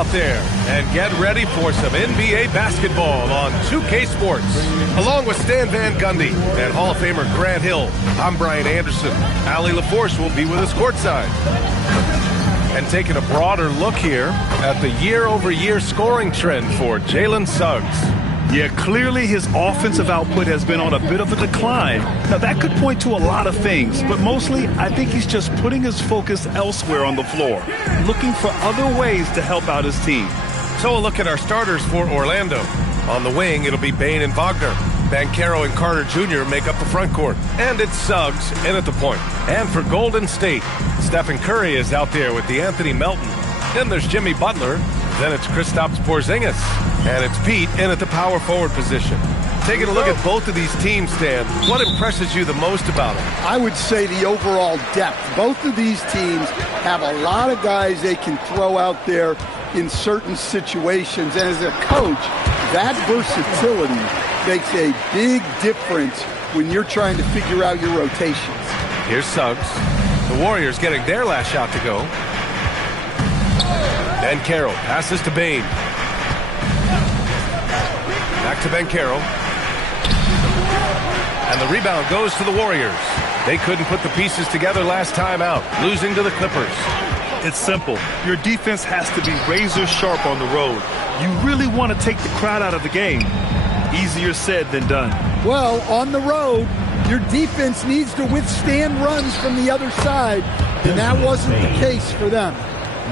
out there and get ready for some NBA basketball on 2K Sports. Along with Stan Van Gundy and Hall of Famer Grant Hill, I'm Brian Anderson. Allie LaForce will be with us courtside. And taking a broader look here at the year-over-year scoring trend for Jalen Suggs. Yeah, clearly his offensive output has been on a bit of a decline. Now, that could point to a lot of things, but mostly I think he's just putting his focus elsewhere on the floor, looking for other ways to help out his team. So a look at our starters for Orlando. On the wing, it'll be Bane and Wagner. Banchero and Carter Jr. make up the front court. And it's Suggs in at the point. And for Golden State, Stephen Curry is out there with DeAnthony Melton. Then there's Jimmy Butler. Then it's Kristaps Porzingis. And it's Pete in at the power forward position. Taking a look at both of these teams, Stan, what impresses you the most about them? I would say the overall depth. Both of these teams have a lot of guys they can throw out there in certain situations. And as a coach, that versatility makes a big difference when you're trying to figure out your rotations. Here's Suggs. The Warriors getting their last shot to go. Banchero passes to Bane. Back to Banchero. And the rebound goes to the Warriors. They couldn't put the pieces together last time out, losing to the Clippers. It's simple. Your defense has to be razor sharp on the road. You really want to take the crowd out of the game. Easier said than done. Well, on the road, your defense needs to withstand runs from the other side, and that wasn't the case for them.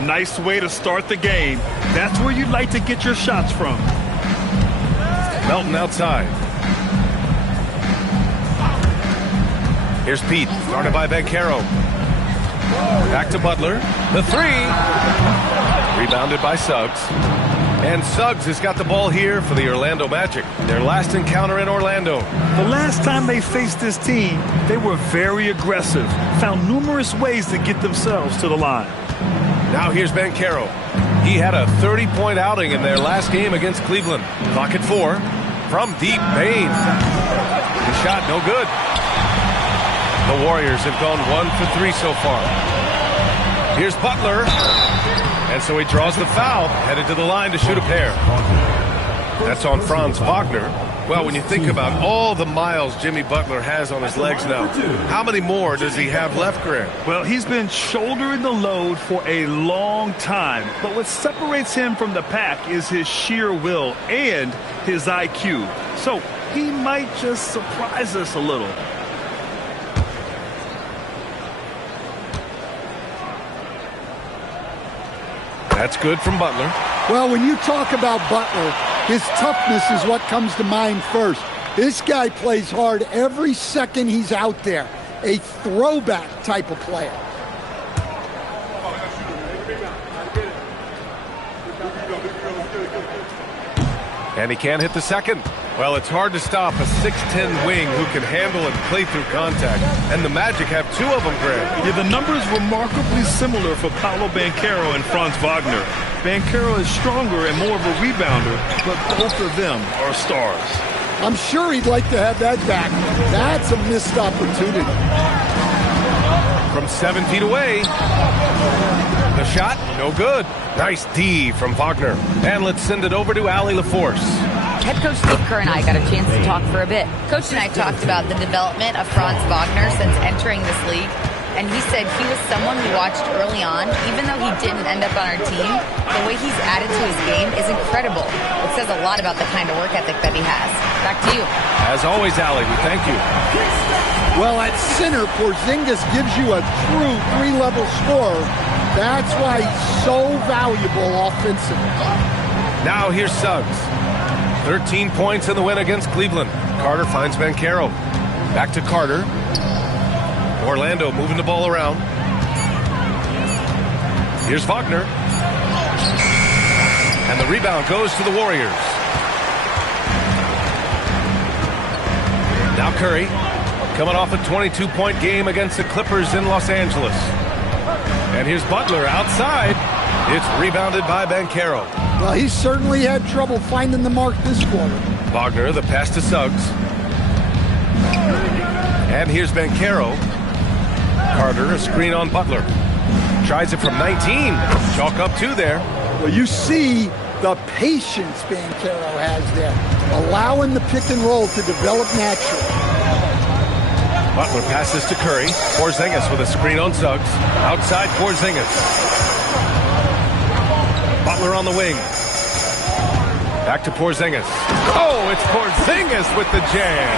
Nice way to start the game. That's where you'd like to get your shots from. Melton outside. Here's Pete, started by Banchero. Back to Butler. The three. Rebounded by Suggs. And Suggs has got the ball here for the Orlando Magic. Their last encounter in Orlando. The last time they faced this team, they were very aggressive, found numerous ways to get themselves to the line. Now here's Banchero. He had a 30-point outing in their last game against Cleveland. Clock at 4. From deep, Bane. The shot no good. The Warriors have gone 1 for 3 so far. Here's Butler. And so he draws the foul, headed to the line to shoot a pair. That's on Franz Wagner. Well, when you think about all the miles Jimmy Butler has on his legs now, how many more does he have left, Grant? Well, he's been shouldering the load for a long time. But what separates him from the pack is his sheer will and his IQ. So he might just surprise us a little. That's good from Butler. Well, when you talk about Butler, his toughness is what comes to mind first. This guy plays hard every second he's out there. A throwback type of player. And he can't hit the second. Well, it's hard to stop a 6'10 wing who can handle and play through contact. And the Magic have 2 of them, Grant. Yeah, the numbers remarkably similar for Paolo Banchero and Franz Wagner. Banchero is stronger and more of a rebounder, but both of them are stars. I'm sure he'd like to have that back. That's a missed opportunity. From 7 feet away. The shot, no good. Nice D from Wagner. And let's send it over to Allie LaForce. Head coach Steve Kerr and I got a chance to talk for a bit. Coach and I talked about the development of Franz Wagner since entering this league. And he said he was someone we watched early on. Even though he didn't end up on our team, the way he's added to his game is incredible. It says a lot about the kind of work ethic that he has. Back to you. As always, Allie, we thank you. Well, at center, Porzingis gives you a true 3-level scorer. That's why he's so valuable offensively. Now here's Suggs. 13 points in the win against Cleveland. Carter finds Banchero. Back to Carter. Orlando moving the ball around. Here's Wagner. And the rebound goes to the Warriors. Now Curry, coming off a 22-point game against the Clippers in Los Angeles. And here's Butler outside. It's rebounded by Banchero. Well, he certainly had trouble finding the mark this quarter. Wagner, the pass to Suggs. And here's Banchero. Carter, a screen on Butler. Tries it from 19. Chalk up 2 there. Well, you see the patience Banchero has there, allowing the pick and roll to develop naturally. Butler passes to Curry. Porzingis with a screen on Suggs. Outside Porzingis. Butler on the wing. Back to Porzingis. Oh, it's Porzingis with the jam.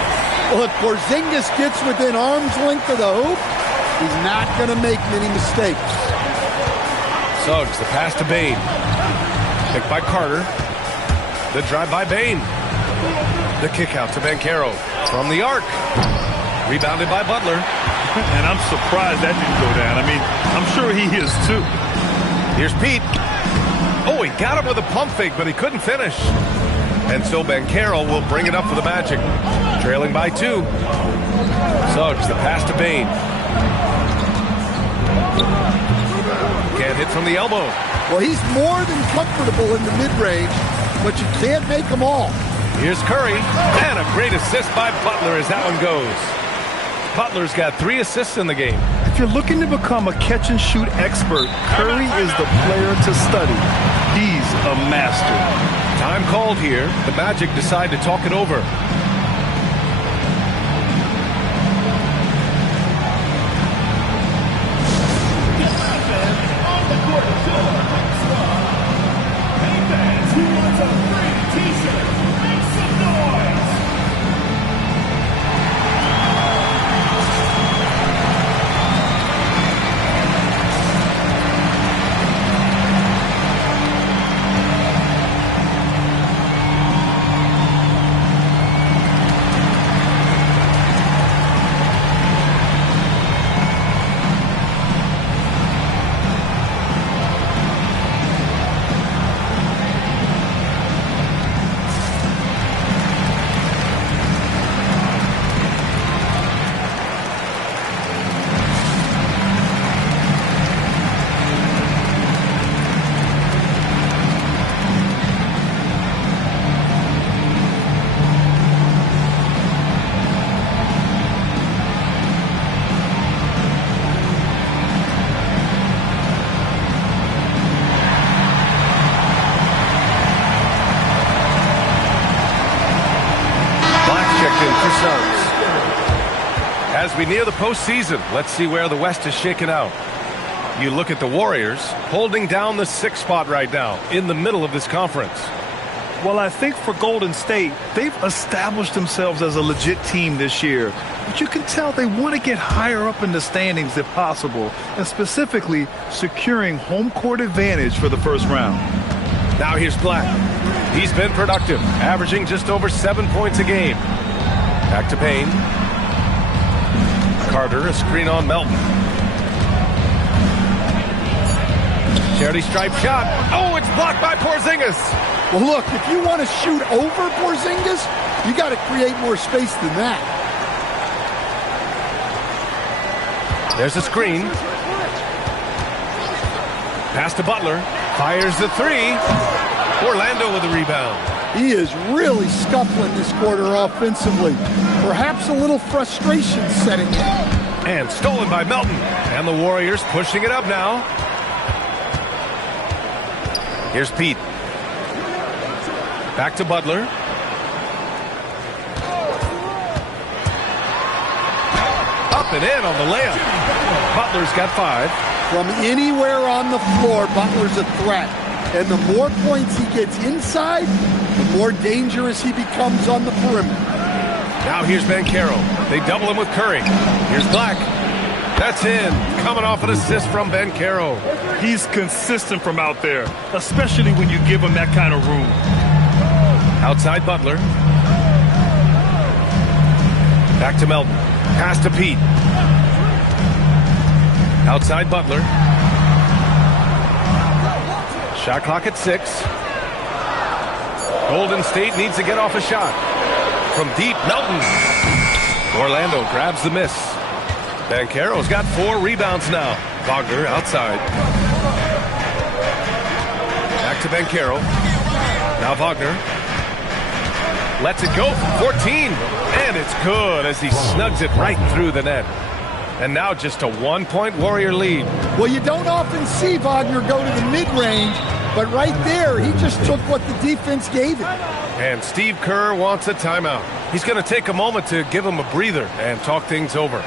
Well, if Porzingis gets within arm's length of the hoop, he's not going to make many mistakes. Suggs, the pass to Bane. Picked by Carter. The drive by Bane. The kick out to Banchero from the arc. Rebounded by Butler. And I'm surprised that didn't go down. I mean, I'm sure he is too. Here's Pete. Oh, he got him with a pump fake, but he couldn't finish. And so Banchero will bring it up for the Magic. Trailing by 2. Suggs, the pass to Bane. Can't hit from the elbow. Well, he's more than comfortable in the mid-range, but you can't make them all. Here's Curry, and a great assist by Butler as that one goes. Butler's got 3 assists in the game. If you're looking to become a catch-and-shoot expert, Curry is the player to study. He's a master. Time called here. The Magic decide to talk it over. As we near the postseason, let's see where the West is shaken out. You look at the Warriors holding down the 6th spot right now in the middle of this conference. Well, I think for Golden State, they've established themselves as a legit team this year. But you can tell they want to get higher up in the standings if possible, and specifically securing home court advantage for the first round. Now here's Black. He's been productive, averaging just over 7 points a game. Back to Payne. Carter, a screen on Melton. Charity stripe shot. Oh, it's blocked by Porzingis. Well, look, if you want to shoot over Porzingis, you got to create more space than that. There's a screen. Pass to Butler. Fires the 3. Orlando with the rebound. He is really scuffling this quarter offensively. Perhaps a little frustration setting in. And stolen by Melton. And the Warriors pushing it up now. Here's Pete. Back to Butler. Up and in on the layup. Butler's got 5. From anywhere on the floor, Butler's a threat. And the more points he gets inside, the more dangerous he becomes on the perimeter. Now here's Banchero. They double him with Curry. Here's Black. That's in. Coming off an assist from Banchero. He's consistent from out there, especially when you give him that kind of room. Outside Butler. Back to Melton. Pass to Pete. Outside Butler. Shot clock at 6. Golden State needs to get off a shot. From deep, Melton. Orlando grabs the miss. Banchero's got 4 rebounds now. Wagner outside. Back to Banchero. Now Wagner. Lets it go from 14. And it's good as he snugs it right through the net. And now just a 1-point Warrior lead. Well, you don't often see Wagner go to the mid-range, But right there, he just took what the defense gave him. And Steve Kerr wants a timeout. He's going to take a moment to give him a breather and talk things over.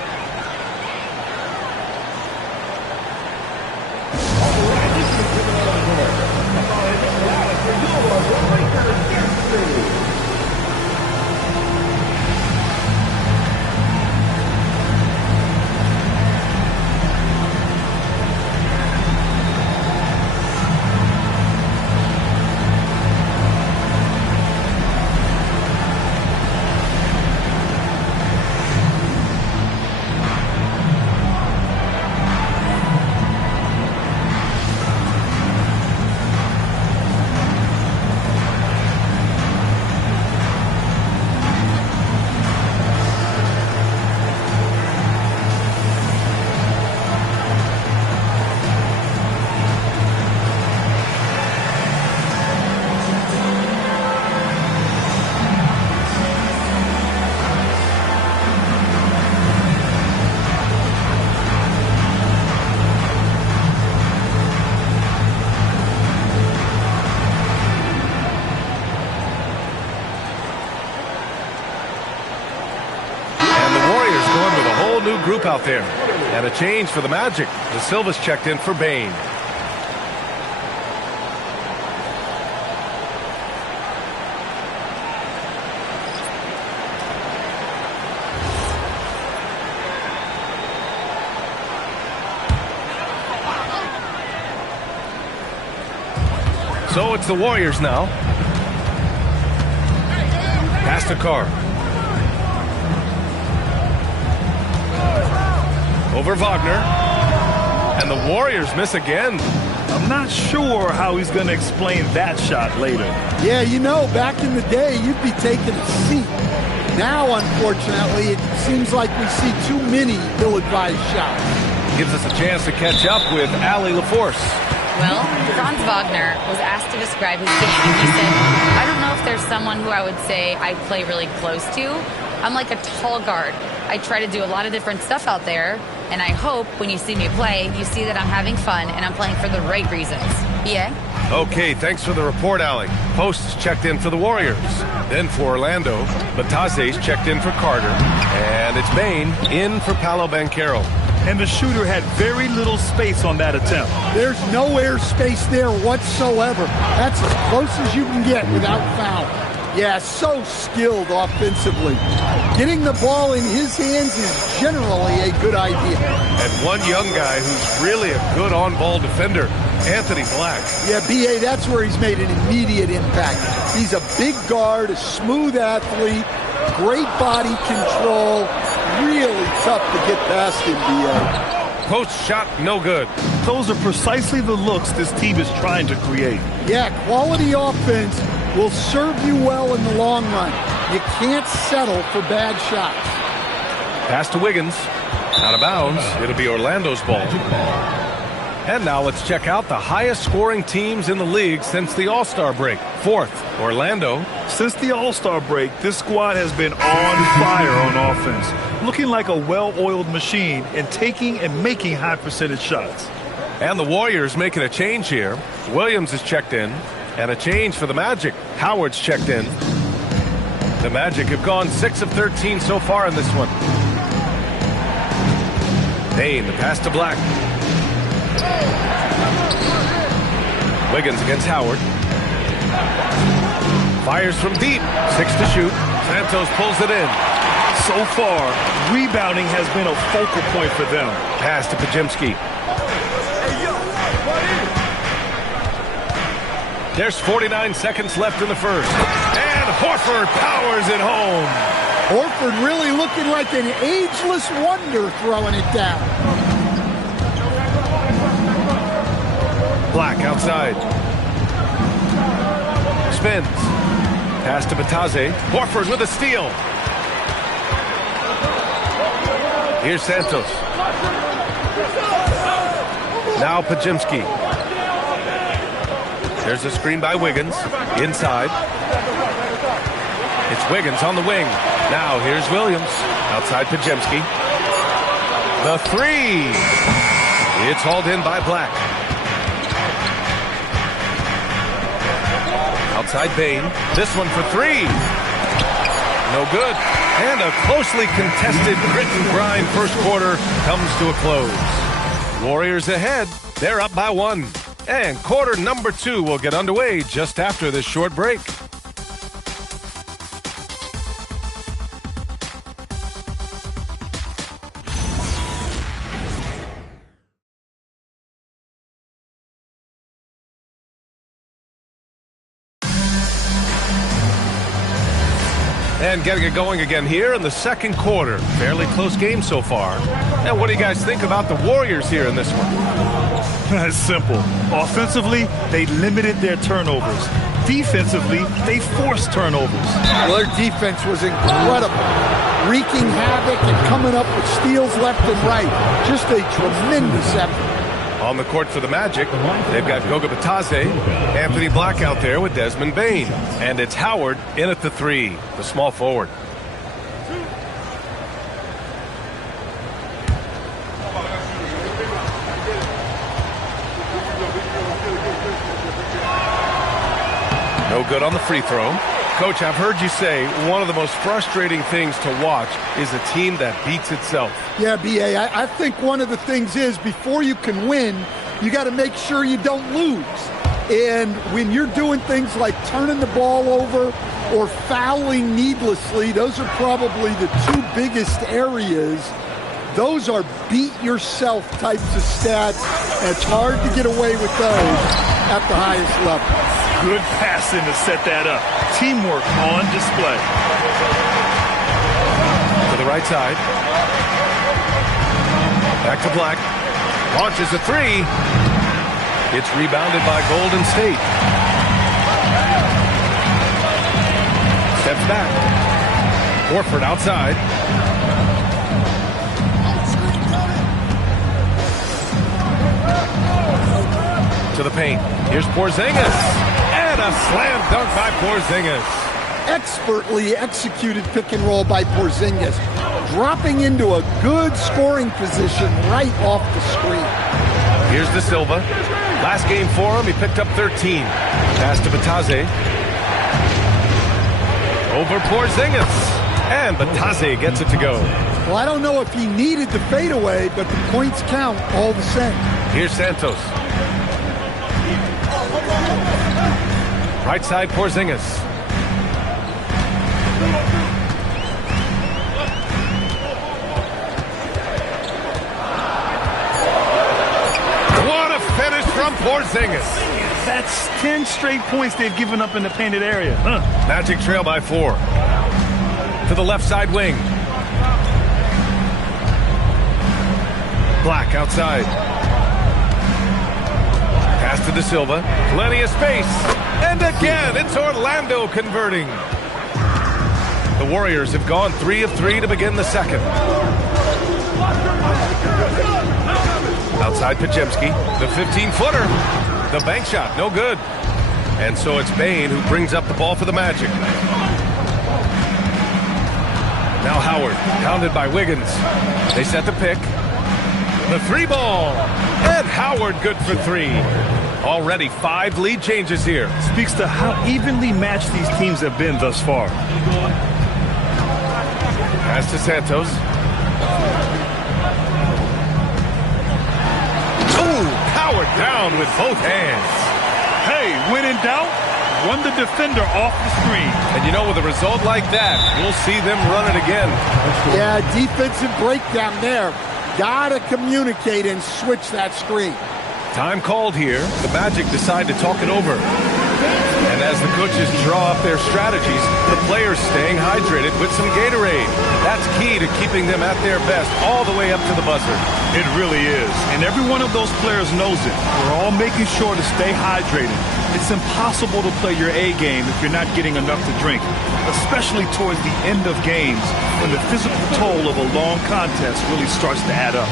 New group out there, and a change for the Magic. De Silva's checked in for Bane. So it's the Warriors now. Pass to Carr. Over Wagner. And the Warriors miss again. I'm not sure how he's going to explain that shot later. Yeah, you know, back in the day, you'd be taking a seat. Now, unfortunately, it seems like we see too many ill-advised shots. Gives us a chance to catch up with Allie LaForce. Well, Franz Wagner was asked to describe his game, and he said, I don't know if there's someone who I would say I play really close to. I'm like a tall guard. I try to do a lot of different stuff out there, and I hope when you see me play, you see that I'm having fun and I'm playing for the right reasons. Yeah? Okay, thanks for the report, Allie. Post's checked in for the Warriors. Then for Orlando, Bataze's checked in for Carter. And it's Bane in for Paolo Banchero. And the shooter had very little space on that attempt. There's no air space there whatsoever. That's as close as you can get without foul. Yeah, so skilled offensively. Getting the ball in his hands is generally a good idea. And one young guy who's really a good on-ball defender, Anthony Black. Yeah, B.A., that's where he's made an immediate impact. He's a big guard, a smooth athlete, great body control, really tough to get past him, B.A. Post shot, no good. Those are precisely the looks this team is trying to create. Yeah, quality offense will serve you well in the long run. You can't settle for bad shots. Pass to Wiggins. Out of bounds. It'll be Orlando's ball. And now let's check out the highest scoring teams in the league since the All-Star break. Fourth, Orlando. Since the All-Star break, this squad has been on fire on offense, looking like a well-oiled machine and taking and making high percentage shots. And the Warriors making a change here. Williams is checked in. And a change for the Magic. Howard's checked in. The Magic have gone 6 of 13 so far in this one. Bane, the pass to Black. Wiggins against Howard. Fires from deep. 6 to shoot. Santos pulls it in. So far, rebounding has been a focal point for them. Pass to Podziemski. There's 49 seconds left in the first. And Horford powers it home. Horford really looking like an ageless wonder throwing it down. Black outside. Spins. Pass to Bataze. Horford with a steal. Here's Santos. Now Podziemski. There's a screen by Wiggins. Inside. It's Wiggins on the wing. Now here's Williams. Outside Podziemski. The three. It's hauled in by Black. Outside Bane. This one for three. No good. And a closely contested grit and grind first quarter comes to a close. Warriors ahead. They're up by 1. And quarter number 2 will get underway just after this short break. And getting it going again here in the second quarter. Fairly close game so far. And what do you guys think about the Warriors here in this one? It's simple. Offensively, they limited their turnovers. Defensively, they forced turnovers. Well, their defense was incredible. Wreaking havoc and coming up with steals left and right. Just a tremendous effort. On the court for the Magic, they've got Goga Bitadze, Anthony Black out there with Desmond Bane. And it's Howard in at the 3, the small forward. No good on the free throw. Coach, I've heard you say one of the most frustrating things to watch is a team that beats itself. Yeah, B.A., I think one of the things is before you can win, you got to make sure you don't lose. And when you're doing things like turning the ball over or fouling needlessly, those are probably the 2 biggest areas. Those are beat-yourself types of stats, and it's hard to get away with those at the highest level. Good passing to set that up. Teamwork on display. To the right side. Back to Black. Launches a 3. It's rebounded by Golden State. Steps back. Horford outside. To the paint. Here's Porzingis. And a slam dunk by Porzingis. Expertly executed pick and roll by Porzingis. Dropping into a good scoring position right off the screen. Here's De Silva. Last game for him, he picked up 13. Pass to Bitadze. Over Porzingis. And Bitadze gets it to go. Well, I don't know if he needed the fadeaway, but the points count all the same. Here's Santos. Right side, Porzingis. What a finish from Porzingis. That's 10 straight points they've given up in the painted area. Magic trail by 4. To the left side wing. Black outside. Pass to De Silva. Plenty of space. And again, it's Orlando converting. The Warriors have gone 3 of 3 to begin the second. Outside Podziemski. The 15-footer. The bank shot, no good. And so it's Bane who brings up the ball for the Magic. Now Howard, pounded by Wiggins. They set the pick. The 3-ball. And Howard good for 3. Already 5 lead changes here. Speaks to how evenly matched these teams have been thus far. Pass to Santos. Ooh, Howard down with both hands. Hey, when in doubt, run the defender off the screen. And you know, with a result like that, you'll see them run it again. Yeah, defensive breakdown there. Gotta communicate and switch that screen. Time called here. The Magic decide to talk it over. And as the coaches draw up their strategies, the players staying hydrated with some Gatorade. That's key to keeping them at their best all the way up to the buzzer. It really is. And every one of those players knows it. We're all making sure to stay hydrated. It's impossible to play your A game if you're not getting enough to drink, especially towards the end of games when the physical toll of a long contest really starts to add up.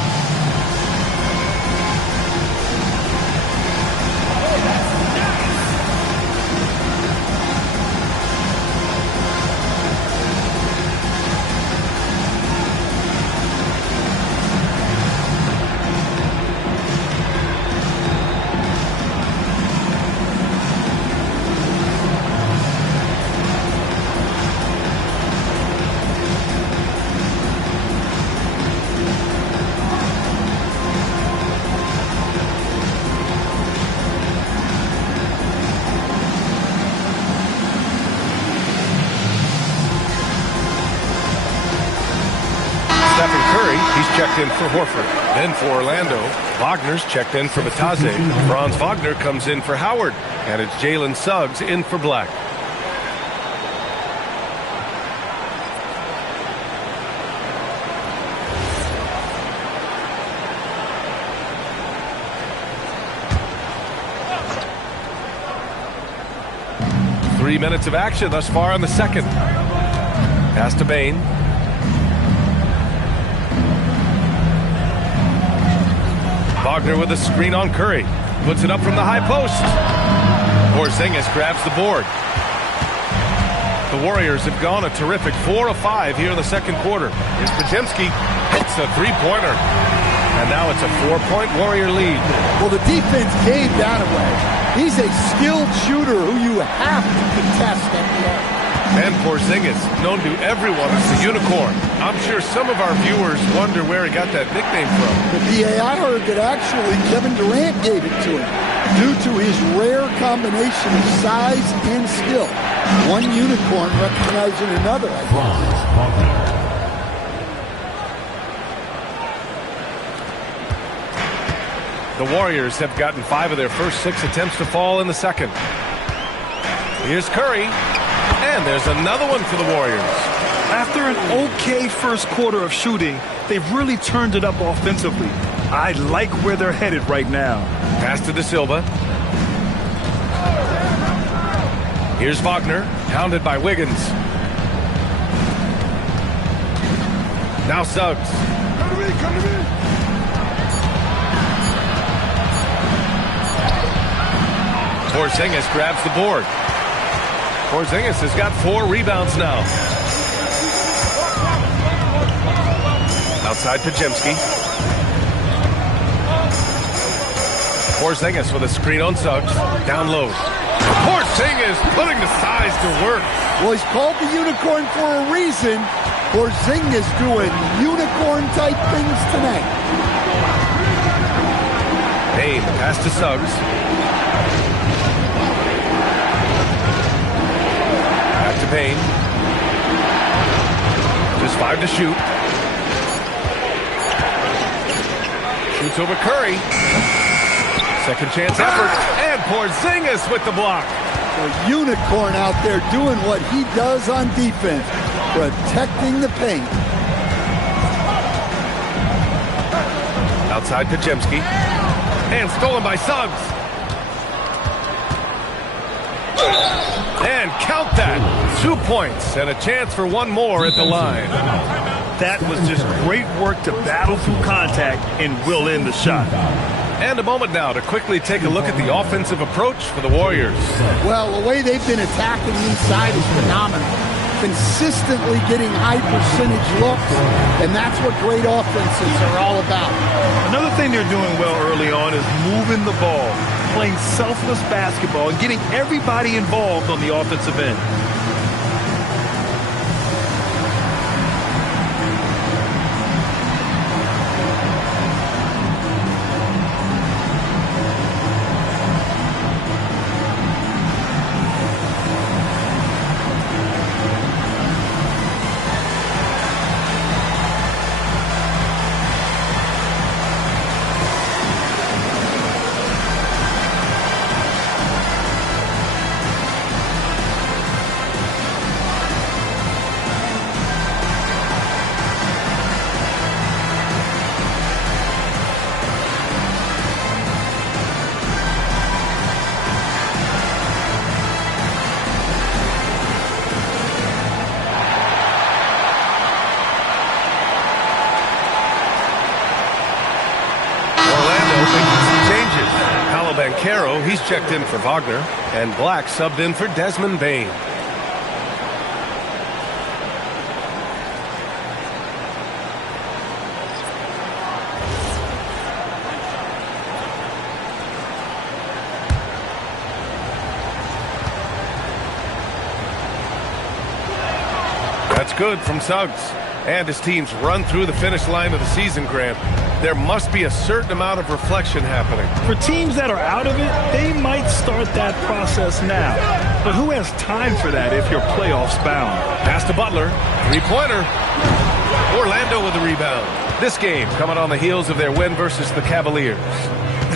He's checked in for Horford. Then for Orlando, Wagner's checked in for Batadze. Franz Wagner comes in for Howard. And it's Jalen Suggs in for Black. Three minutes of action thus far in the second. Pass to Bane. Wagner with a screen on Curry. Puts it up from the high post. Porzingis grabs the board. The Warriors have gone a terrific 4 of 5 here in the second quarter. Here's Podziemski. Hits a three-pointer. And now it's a 4-point Warrior lead. Well, the defense gave that away. He's a skilled shooter who you have to contest at the arc. And Porzingis, known to everyone as the Unicorn. I'm sure some of our viewers wonder where he got that nickname from. I heard that actually Kevin Durant gave it to him due to his rare combination of size and skill. One unicorn recognizing another. The Warriors have gotten 5 of their first 6 attempts to fall in the second. Here's Curry. And there's another one for the Warriors. After an okay first quarter of shooting, they've really turned it up offensively. I like where they're headed right now. Pass to De Silva. Here's Wagner, hounded by Wiggins. Now Suggs. Come to me. Porzingis grabs the board. Porzingis has got 4 rebounds now. Outside Podziemski. Porzingis with a screen on Suggs. Down low. Porzingis putting the size to work. Well, he's called the Unicorn for a reason. Porzingis doing unicorn-type things tonight. Bane, pass to Suggs. Back to Bane. Just 5 to shoot. Shoots over Curry. Second chance effort. And Porzingis with the block. A unicorn out there doing what he does on defense. Protecting the paint. Outside Podziemski. And stolen by Suggs. And count that. 2 points and a chance for one more at the line. That was just great work to battle through contact and will in the shot. And a moment now to quickly take a look at the offensive approach for the Warriors. Well, the way they've been attacking inside is phenomenal. Consistently getting high percentage looks, and that's what great offenses are all about. Another thing they're doing well early on is moving the ball, playing selfless basketball, and getting everybody involved on the offensive end. Banchero, he's checked in for Wagner, and Black subbed in for Desmond Bane. That's good from Suggs. And his team's run through the finish line of the season, Grant. There must be a certain amount of reflection happening. For teams that are out of it, they might start that process now. But who has time for that if you're playoffs bound? Pass to Butler. Three-pointer. Orlando with the rebound. This game coming on the heels of their win versus the Cavaliers.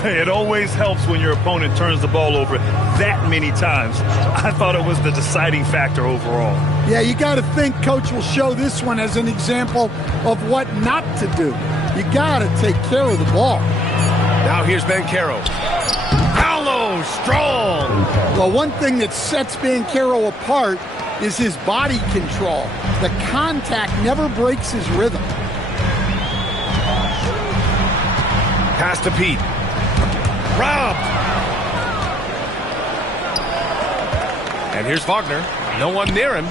It always helps when your opponent turns the ball over that many times. I thought it was the deciding factor overall. Yeah, you got to think Coach will show this one as an example of what not to do. You got to take care of the ball. Now here's Banchero. Paolo strong. Well, one thing that sets Banchero apart is his body control. The contact never breaks his rhythm. Pass to Pete. Robbed. And here's Wagner. No one near him.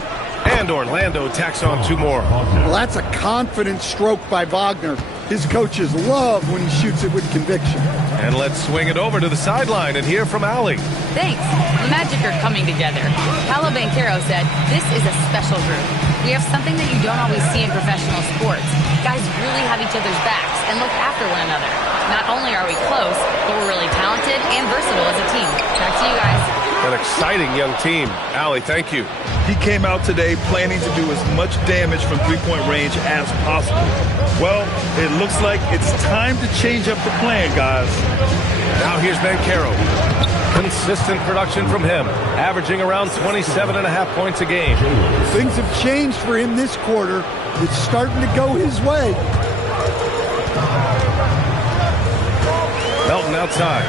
And Orlando tacks on 2 more. Well, that's a confident stroke by Wagner. His coaches love when he shoots it with conviction. And let's swing it over to the sideline and hear from Allie. Thanks. The Magic are coming together. Paolo Banchero said, "This is a special group. We have something that you don't always see in professional sports. Guys really have each other's backs and look after one another. Not only are we close, but we're really talented and versatile as a team." Back to you guys. An exciting young team. Allie, thank you. He came out today planning to do as much damage from three-point range as possible. Well, it looks like it's time to change up the plan, guys. Now here's Banchero. Consistent production from him, averaging around 27.5 points a game. Things have changed for him this quarter. It's starting to go his way. Melton outside.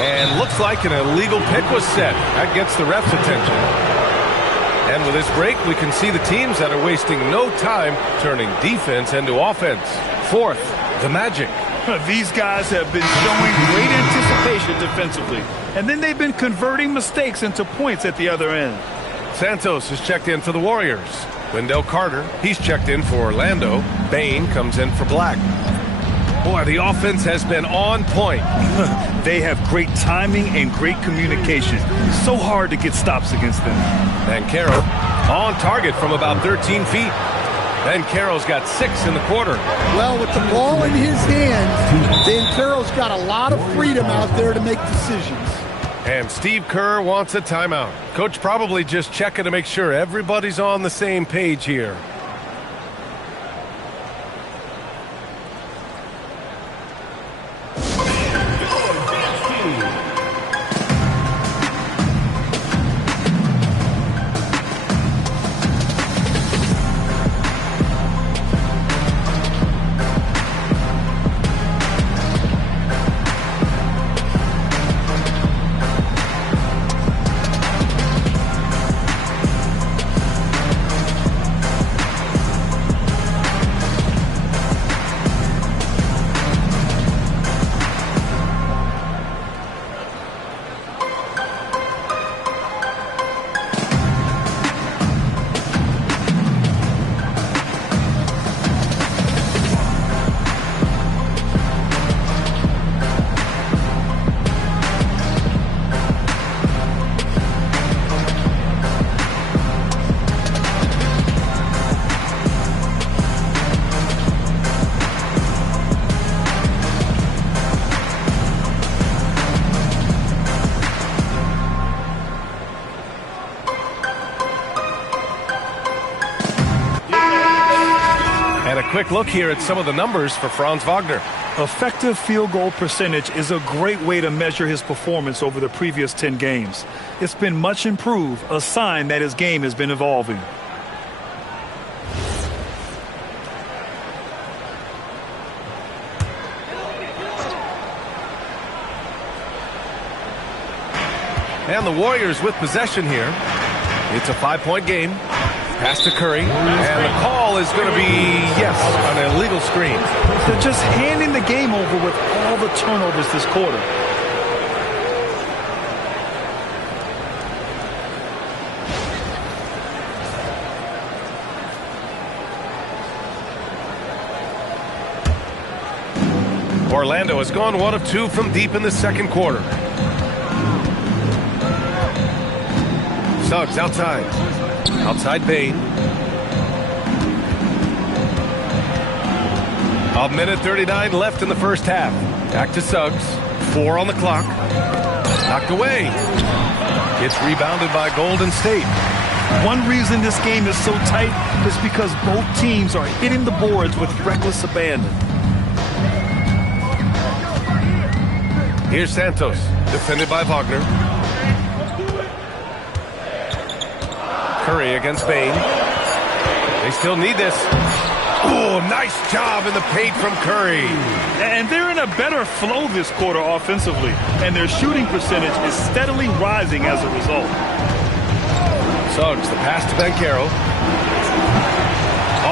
And looks like an illegal pick was set. That gets the ref's attention. And with this break, we can see the teams that are wasting no time turning defense into offense. Fourth, the Magic. These guys have been showing great anticipation defensively, and then they've been converting mistakes into points at the other end. Santos is checked in for the Warriors. Wendell Carter, he's checked in for Orlando. Bane comes in for Black. Boy, the offense has been on point. They have great timing and great communication. So hard to get stops against them. Banchero on target from about 13 feet. Banchero's got 6 in the quarter. Well, with the ball in his hands, Banchero's got a lot of freedom out there to make decisions. And Steve Kerr wants a timeout. Coach probably just checking to make sure everybody's on the same page here. Quick look here at some of the numbers for Franz Wagner. Effective field goal percentage is a great way to measure his performance over the previous 10 games. It's been much improved, a sign that his game has been evolving. And the Warriors with possession here. It's a 5-point game. Pass to Curry, and the call is going to be, yes, an illegal screen. They're just handing the game over with all the turnovers this quarter. Orlando has gone 1 of 2 from deep in the second quarter. Suggs outside. Outside Bane. A minute 39 left in the first half. Back to Suggs. 4 on the clock. Knocked away. It's rebounded by Golden State. One reason this game is so tight is because both teams are hitting the boards with reckless abandon. Here's Santos, defended by Wagner. Curry against Bane. They still need this. Oh, nice job in the paint from Curry. And they're in a better flow this quarter offensively, and their shooting percentage is steadily rising as a result. Suggs, the pass to Banchero.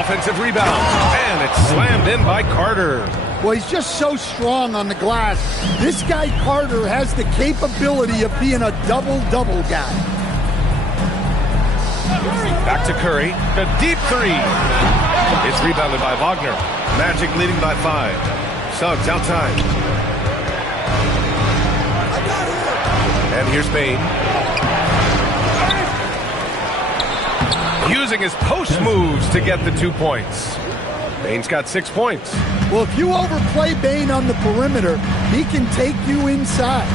Offensive rebound, and it's slammed in by Carter. Well, he's just so strong on the glass. This guy, Carter, has the capability of being a double-double guy. Back to Curry. The deep three. It's rebounded by Wagner. Magic leading by 5. Suggs outside. And here's Bane. Using his post moves to get the 2 points. Bane's got 6 points. Well, if you overplay Bane on the perimeter, he can take you inside.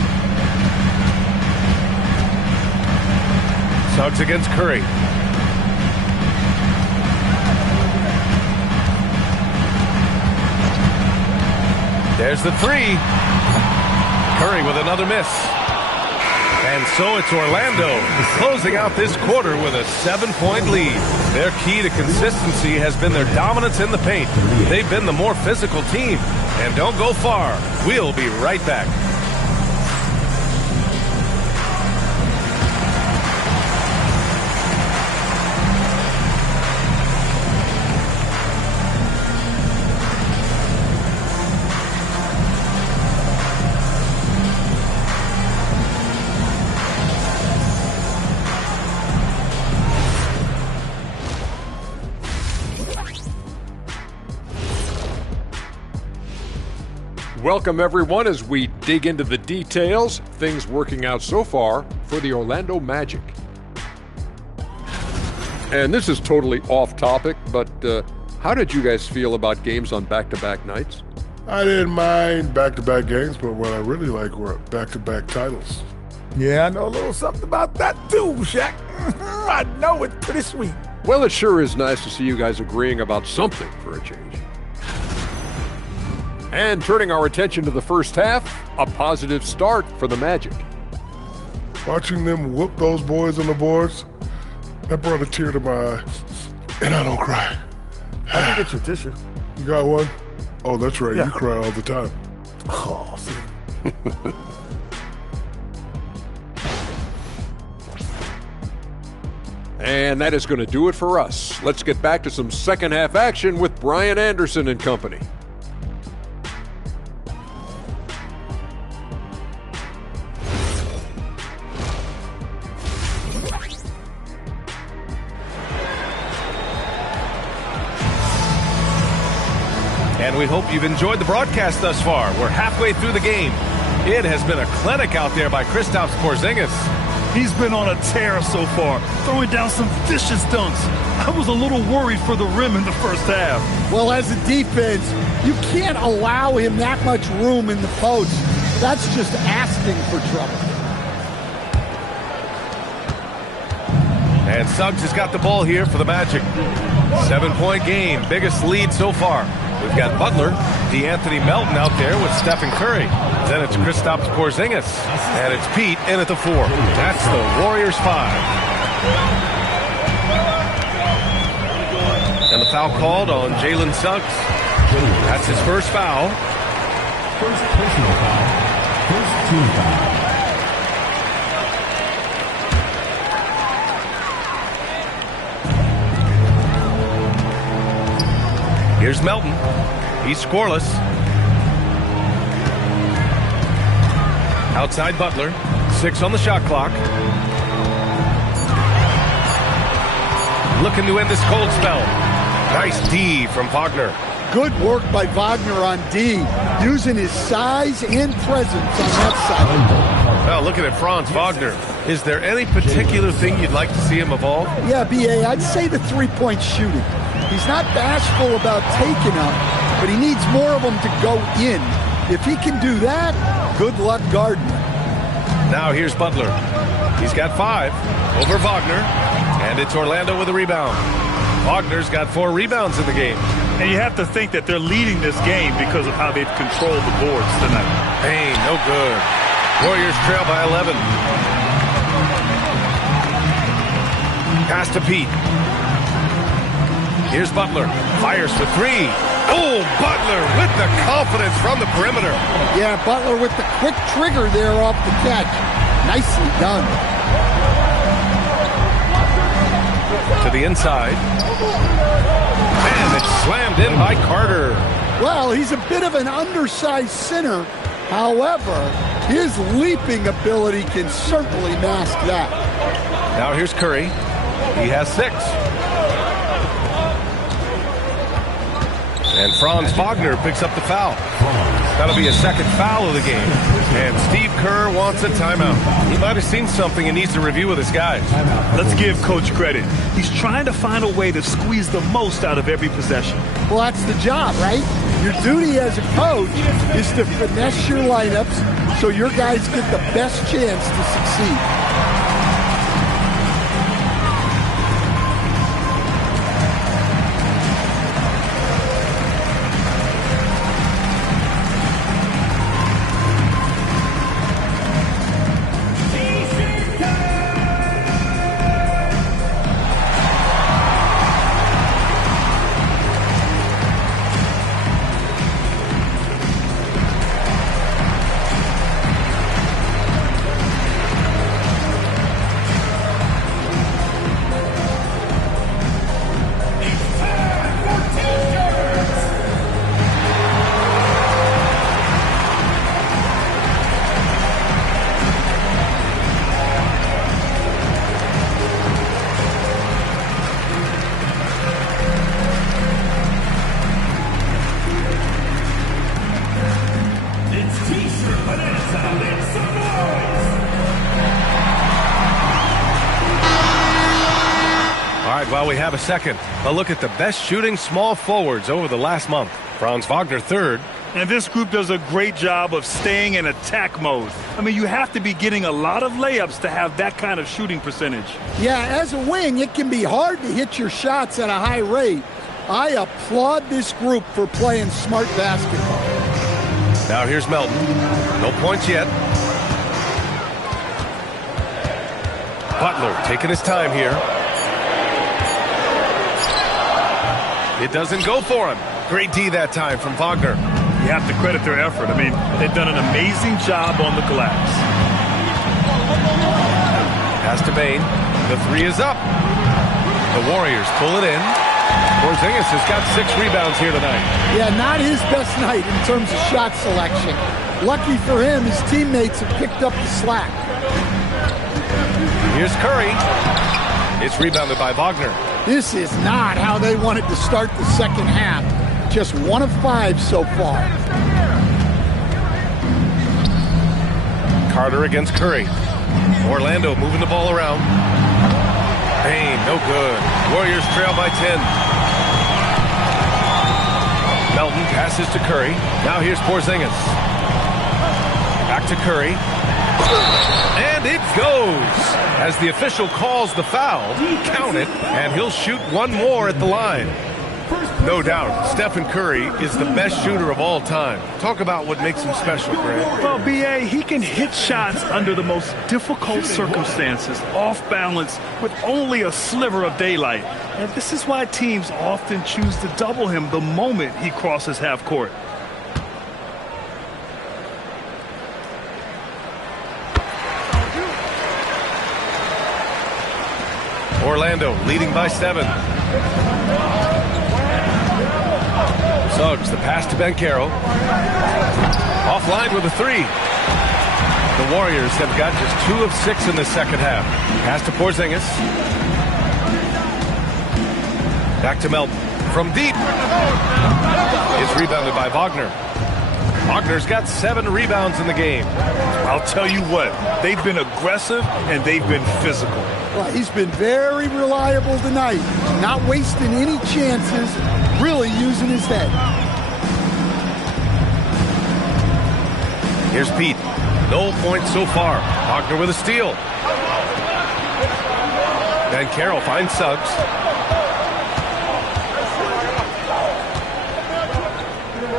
Suggs against Curry. There's the 3. Curry with another miss. And so it's Orlando closing out this quarter with a 7-point lead. Their key to consistency has been their dominance in the paint. They've been the more physical team. And don't go far. We'll be right back. Welcome, everyone, as we dig into the details. Things working out so far for the Orlando Magic. And this is totally off topic, but how did you guys feel about games on back-to-back nights? I didn't mind back-to-back games, but what I really like were back-to-back titles. Yeah, I know a little something about that too, Shaq. I know it's pretty sweet. Well, it sure is nice to see you guys agreeing about something for a change. And turning our attention to the first half, a positive start for the Magic. Watching them whoop those boys on the boards, that brought a tear to my eye. And I don't cry. I can get your tissue. You got one? Oh, that's right. Yeah. You cry all the time. Oh, see. And that is going to do it for us. Let's get back to some second half action with Brian Anderson and company. And we hope you've enjoyed the broadcast thus far. We're halfway through the game. It has been a clinic out there by Kristaps Porzingis. He's been on a tear so far, throwing down some vicious dunks. I was a little worried for the rim in the first half. Well, as a defense, you can't allow him that much room in the post. That's just asking for trouble. And Suggs has got the ball here for the Magic. 7-point game, biggest lead so far. We've got Butler, DeAnthony Melton out there with Stephen Curry. Then it's Kristaps Porzingis. And it's Pete in at the 4. That's the Warriors 5. And the foul called on Jalen Suggs. That's his first foul. First personal foul. First team foul. Here's Melton. He's scoreless. Outside Butler. 6 on the shot clock. Looking to end this cold spell. Nice D from Wagner. Good work by Wagner on D, using his size and presence on that side. Well, looking at Franz Wagner, is there any particular thing you'd like to see him evolve? Yeah, B.A., I'd say the three-point shooting. He's not bashful about taking them, but he needs more of them to go in. If he can do that, good luck guarding him. Now here's Butler. He's got 5 over Wagner, And it's Orlando with a rebound. Wagner's got 4 rebounds in the game. And you have to think that they're leading this game because of how they've controlled the boards tonight. Payne, no good. Warriors trail by 11. Pass to Pete. Here's Butler. Fires for 3. Oh, Butler with the confidence from the perimeter. Yeah, Butler with the quick trigger there off the catch. Nicely done. To the inside. And it's slammed in by Carter. Well, he's a bit of an undersized center. However, his leaping ability can certainly mask that. Now here's Curry. He has 6. And Franz Wagner picks up the foul. That'll be a second foul of the game. And Steve Kerr wants a timeout. He might have seen something and needs to review with his guys. Let's give Coach credit. He's trying to find a way to squeeze the most out of every possession. Well, that's the job, right? Your duty as a coach is to finesse your lineups so your guys get the best chance to succeed. While we have a second, a look at the best shooting small forwards over the last month. Franz Wagner 3rd. And this group does a great job of staying in attack mode. I mean, you have to be getting a lot of layups to have that kind of shooting percentage. Yeah, as a wing, it can be hard to hit your shots at a high rate. I applaud this group for playing smart basketball. Now here's Melton. No points yet. Butler taking his time here. It doesn't go for him. Great D that time from Wagner. You have to credit their effort. I mean, they've done an amazing job on the glass. Pass to Bane. The 3 is up. The Warriors pull it in. Porzingis has got 6 rebounds here tonight. Yeah, not his best night in terms of shot selection. Lucky for him, his teammates have picked up the slack. Here's Curry. It's rebounded by Wagner. This is not how they wanted to start the second half. Just 1 of 5 so far. Carter against Curry. Orlando moving the ball around. Payne, no good. Warriors trail by 10. Melton passes to Curry. Now here's Porzingis. Back to Curry. And it goes. As the official calls the foul, count it, and he'll shoot 1 more at the line. No doubt, Stephen Curry is the best shooter of all time. Talk about what makes him special, Grant. Well, B.A., he can hit shots under the most difficult circumstances, off balance, with only a sliver of daylight. And this is why teams often choose to double him the moment he crosses half court. Orlando leading by 7. Suggs, the pass to Banchero. Offline with a 3. The Warriors have got just 2 of 6 in the second half. Pass to Porzingis. Back to Melton. From deep. It's rebounded by Wagner. Wagner's got 7 rebounds in the game. I'll tell you what, they've been aggressive and they've been physical. Well, he's been very reliable tonight, not wasting any chances, really using his head. Here's Pete. No points so far. Wagner with a steal. Banchero finds Suggs.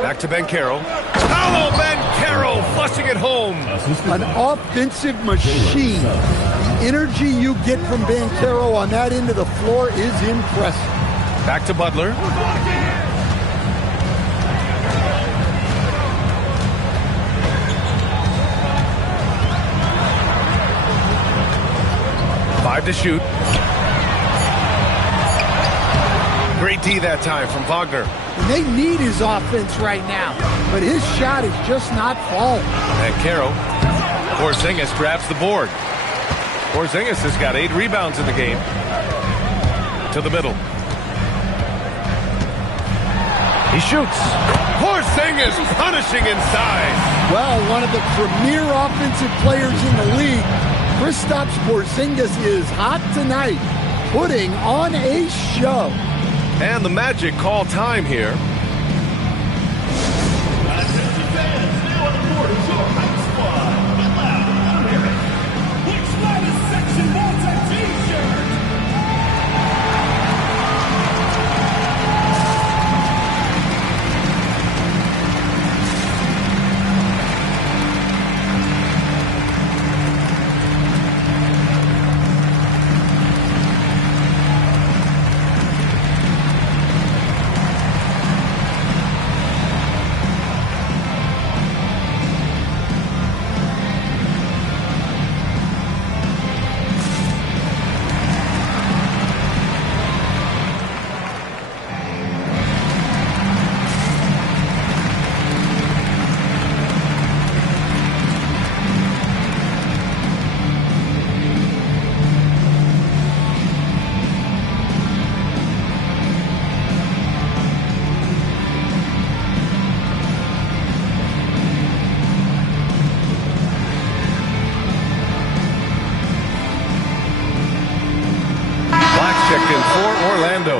Back to Banchero. Paolo Banchero flushing it home. An offensive machine. The energy you get from Banchero on that end of the floor is impressive. Back to Butler. Five to shoot. Great D that time from Wagner. And they need his offense right now, but his shot is just not falling. Banchero. Porzingis grabs the board. Porzingis has got 8 rebounds in the game. To the middle. He shoots. Porzingis punishing inside. Well, one of the premier offensive players in the league, Kristaps Porzingis is hot tonight, putting on a show. And the Magic call time here. Checked in for Orlando.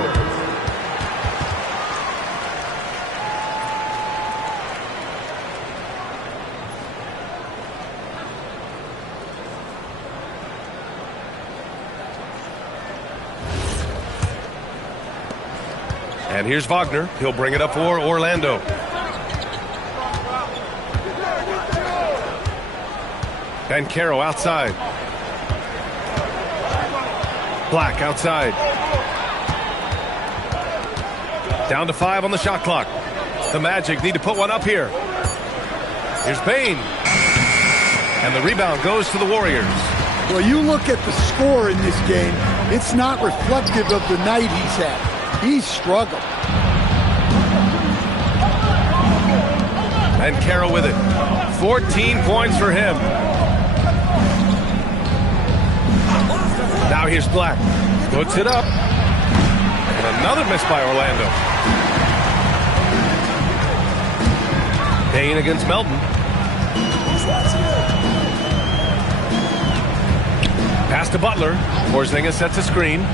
And here's Wagner. He'll bring it up for Orlando. Banchero outside. Black outside. Down to 5 on the shot clock. The Magic need to put one up here. Here's Bane. And the rebound goes to the Warriors. Well, you look at the score in this game, it's not reflective of the night he's had. He's struggled. Banchero with it. 14 points for him. Now here's Black. Puts it up. And another miss by Orlando. Payne against Melton. Pass to Butler. Porzingis sets a screen.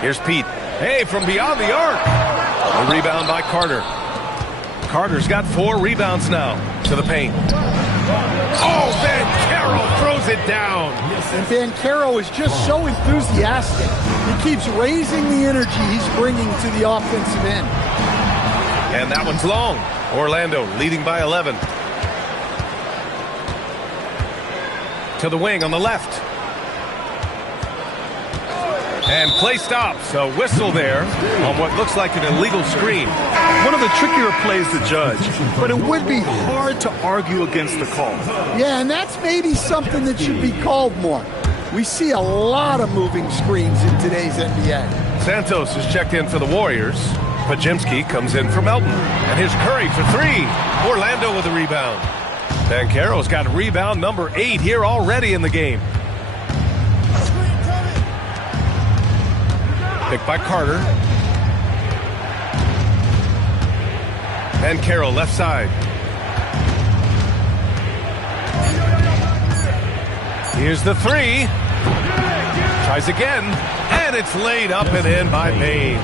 Here's Pete. Hey, from beyond the arc. A rebound by Carter. Carter's got 4 rebounds now to the paint. Oh, Banchero throws it down. And Banchero is just so enthusiastic. He keeps raising the energy he's bringing to the offensive end. And that one's long. Orlando leading by 11. To the wing on the left. And play stops. A whistle there on what looks like an illegal screen. One of the trickier plays to judge, but it would be hard to argue against the call. Yeah, and that's maybe something that should be called more. We see a lot of moving screens in today's NBA. Santos is checked in for the Warriors. Podziemski comes in for Melton. And here's Curry for 3. Orlando with a rebound. Banchero's got rebound number 8 here already in the game. Picked by Carter. Banchero left side. Here's the 3. Tries again. And it's laid up and in by Bane.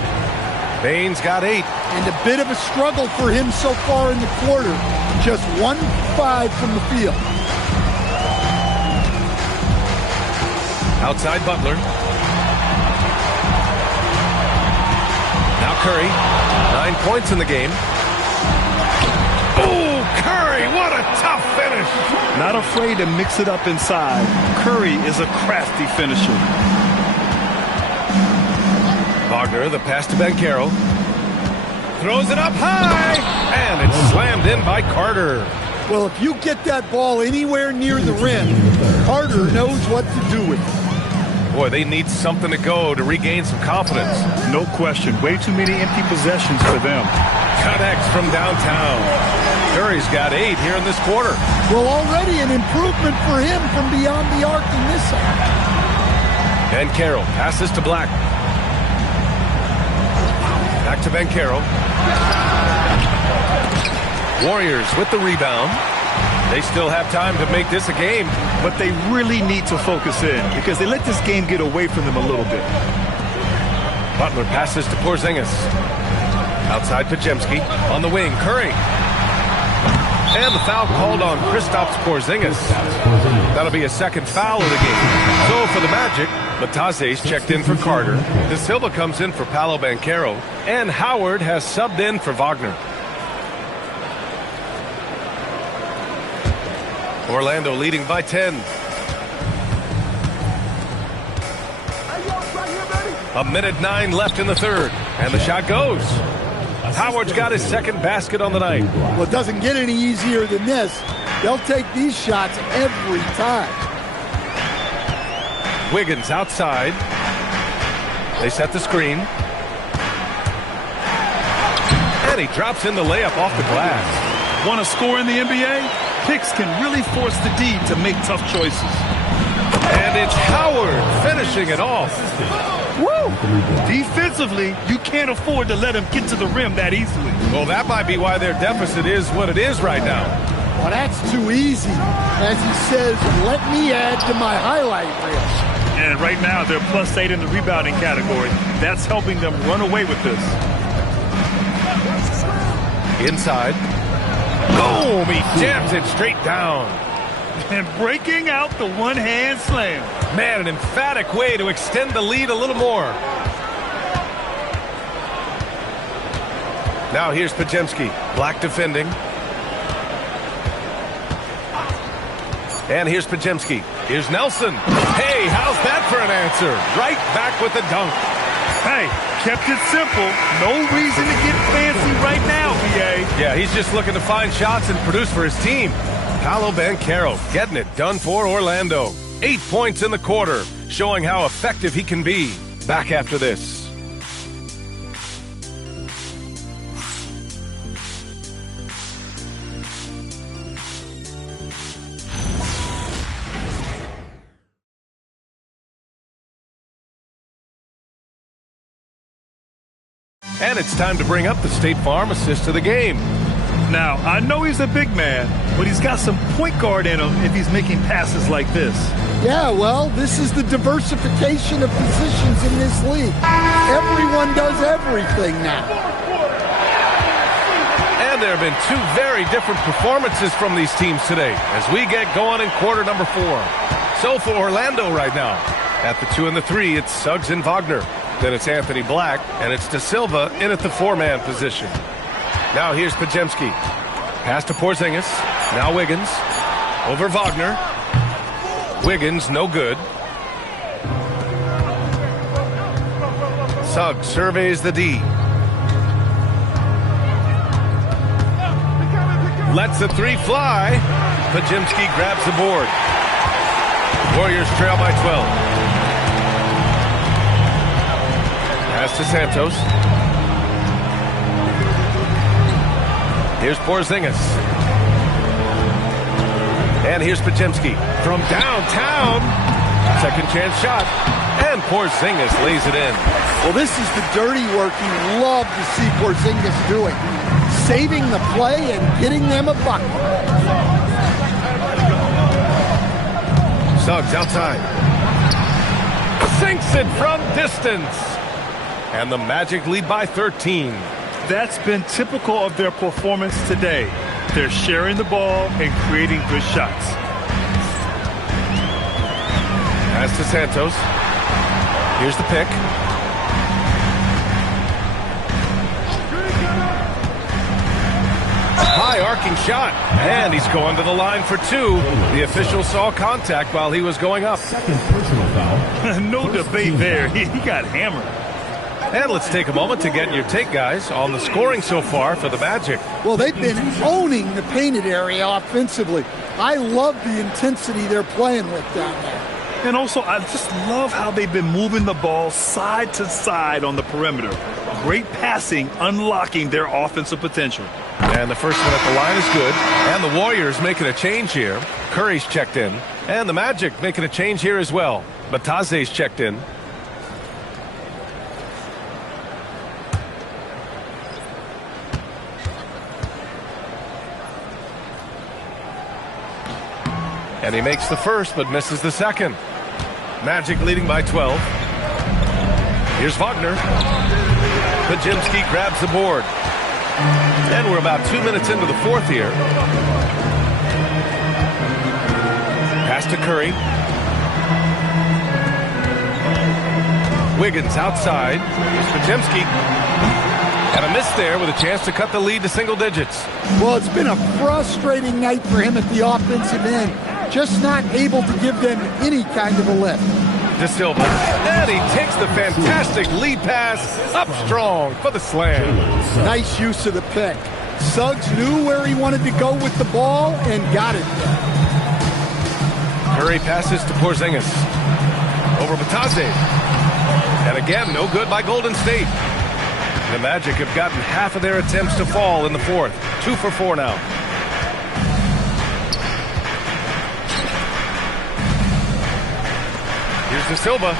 Bane's got 8. And a bit of a struggle for him so far in the quarter. Just 1-5 from the field. Outside Butler. Now Curry. 9 points in the game. Oh, Curry, what a tough finish. Not afraid to mix it up inside. Curry is a crafty finisher. Wagner, the pass to Banchero. Throws it up high, and it's slammed in by Carter. Well, if you get that ball anywhere near the rim, Carter knows what to do with it. Boy, they need something to go to regain some confidence. No question. Way too many empty possessions for them. Connects from downtown. Curry's got 8 here in this quarter. Well, already an improvement for him from beyond the arc in this side. Banchero passes to Black. Back to Banchero. Warriors with the rebound. They still have time to make this a game. But they really need to focus in because they let this game get away from them a little bit. Butler passes to Porzingis. Outside Podziemski. On the wing, Curry. And the foul called on Kristaps Porzingis. That'll be a second foul of the game. So for the Magic, Matazes checked in for Carter. De Silva comes in for Paolo Banchero. And Howard has subbed in for Wagner. Orlando leading by 10. A minute 9 left in the third. And the shot goes. Howard's got his second basket on the night. Well, it doesn't get any easier than this. They'll take these shots every time. Wiggins outside. They set the screen. And he drops in the layup off the glass. Want to score in the NBA? Picks can really force the D to make tough choices. And it's Howard finishing it off. Woo! Defensively, you can't afford to let him get to the rim that easily. Well, that might be why their deficit is what it is right now. Well, that's too easy. As he says, let me add to my highlight reel. And right now, they're +8 in the rebounding category. That's helping them run away with this. Inside. Boom! He jams it straight down. And breaking out the one-hand slam. Man, an emphatic way to extend the lead a little more. Now here's Podziemski. Black defending. And here's Podziemski. Here's Nelson. Hey, how's that for an answer? Right back with the dunk. Hey, kept it simple. No reason to get fancy right now, BA. Yeah, he's just looking to find shots and produce for his team. Paolo Banchero getting it done for Orlando. 8 points in the quarter, showing how effective he can be. Back after this. And it's time to bring up the State Farm assist of the game. Now, I know he's a big man, but he's got some point guard in him if he's making passes like this. Yeah, well, this is the diversification of positions in this league. Everyone does everything now. And there have been 2 very different performances from these teams today as we get going in quarter number 4. So for Orlando right now, at the 2 and the 3, it's Suggs and Wagner. Then it's Anthony Black, and it's De Silva in at the 4-man position. Now here's Podziemski. Pass to Porzingis. Now Wiggins. Over Wagner. Wiggins, no good. Suggs surveys the D. Lets the 3 fly. Podziemski grabs the board. Warriors trail by 12. Pass to Santos. Here's Porzingis. And here's Podziemski from downtown. Second chance shot. And Porzingis lays it in. Well, this is the dirty work you love to see Porzingis doing. Saving the play and getting them a bucket. Suggs outside. Sinks it from distance. And the Magic lead by 13. That's been typical of their performance today. They're sharing the ball and creating good shots. Pass to Santos. Here's the pick. High arcing shot, and he's going to the line for 2. The official saw contact while he was going up. Second personal foul. No debate there. He got hammered. And let's take a moment to get your take, guys, on the scoring so far for the Magic. Well, they've been owning the painted area offensively. I love the intensity they're playing with down there. And also, I just love how they've been moving the ball side to side on the perimeter. Great passing, unlocking their offensive potential. And the first one at the line is good. And the Warriors making a change here. Curry's checked in. And the Magic making a change here as well. Bataze's checked in. And he makes the first, but misses the second. Magic leading by 12. Here's Wagner. Podziemski grabs the board. And we're about 2 minutes into the fourth here. Pass to Curry. Wiggins outside. Here's Podziemski. And a miss there with a chance to cut the lead to single digits. Well, it's been a frustrating night for him at the offensive end. Just not able to give them any kind of a lift. De Silva. And he takes the fantastic lead pass up strong for the slam. Nice use of the pick. Suggs knew where he wanted to go with the ball and got it there. Curry passes to Porzingis. Over Bataze. And again, no good by Golden State. The Magic have gotten half of their attempts to fall in the fourth. 2 for 4 now. Here's De Silva.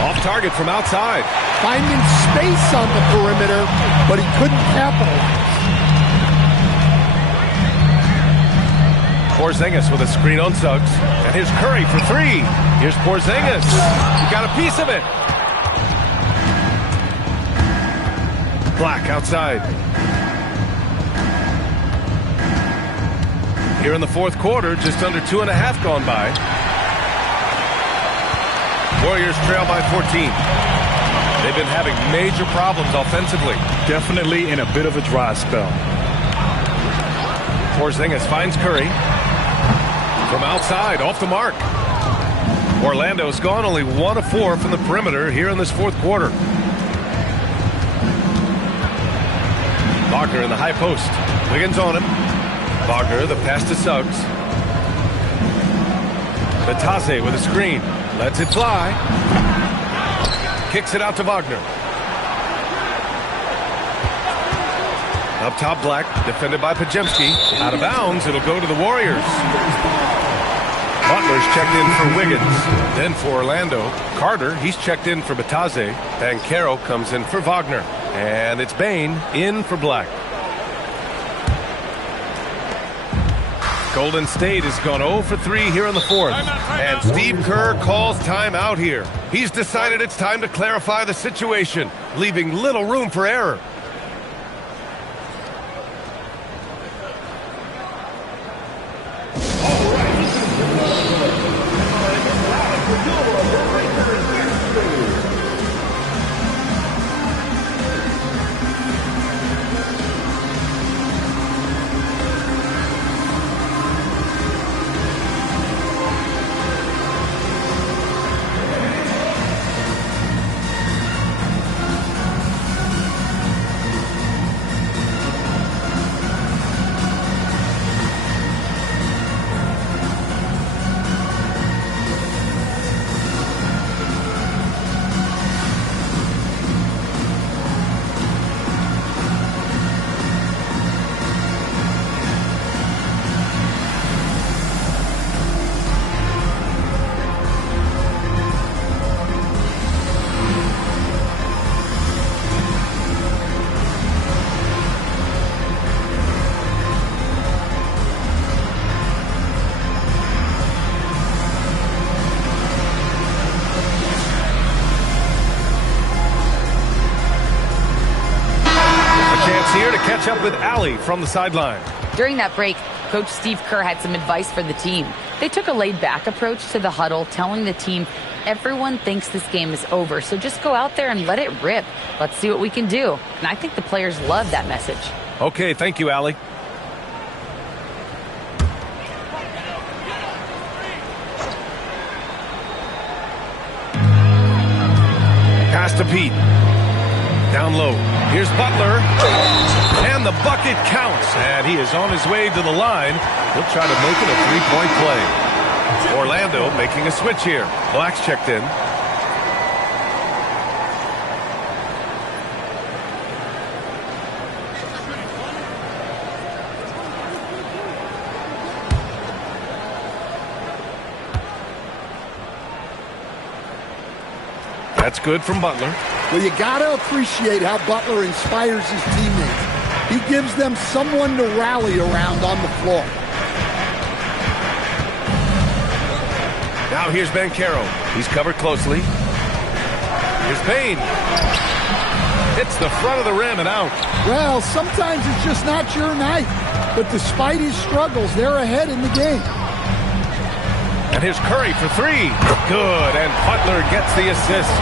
Off target from outside. Finding space on the perimeter, but he couldn't capitalize. Porzingis with a screen on Suggs. And here's Curry for 3. Here's Porzingis. He got a piece of it. Black outside. Here in the fourth quarter, just under 2.5 gone by. Warriors trail by 14. They've been having major problems offensively. Definitely in a bit of a dry spell. Porzingis finds Curry. From outside, off the mark. Orlando's gone only 1 of 4 from the perimeter here in this fourth quarter. Wagner in the high post. Wiggins on him. Wagner, the pass to Suggs. Bataze with a screen. Lets it fly. Kicks it out to Wagner. Up top, Black, defended by Podziemski. Out of bounds, it'll go to the Warriors. Butler's checked in for Wiggins. Then for Orlando. Carter, he's checked in for Bataze. And Caro comes in for Wagner. And it's Bane in for Black. Golden State has gone 0 for 3 here in the fourth. And Steve Kerr calls timeout here. He's decided it's time to clarify the situation, leaving little room for error. Here to catch up with Allie from the sideline. During that break, Coach Steve Kerr had some advice for the team. They took a laid-back approach to the huddle, telling the team, everyone thinks this game is over, so just go out there and let it rip. Let's see what we can do. And I think the players love that message. Okay, thank you, Allie. Pass to Pete. Down low. Here's Butler. And the bucket counts. And he is on his way to the line. He'll try to make it a three-point play. Orlando making a switch here. Black's checked in. That's good from Butler. Well, you got to appreciate how Butler inspires his teammates. He gives them someone to rally around on the floor. Now here's Banchero. He's covered closely. Here's Payne. Hits the front of the rim and out. Well, sometimes it's just not your night. But despite his struggles, they're ahead in the game. And here's Curry for three. Good, and Butler gets the assist.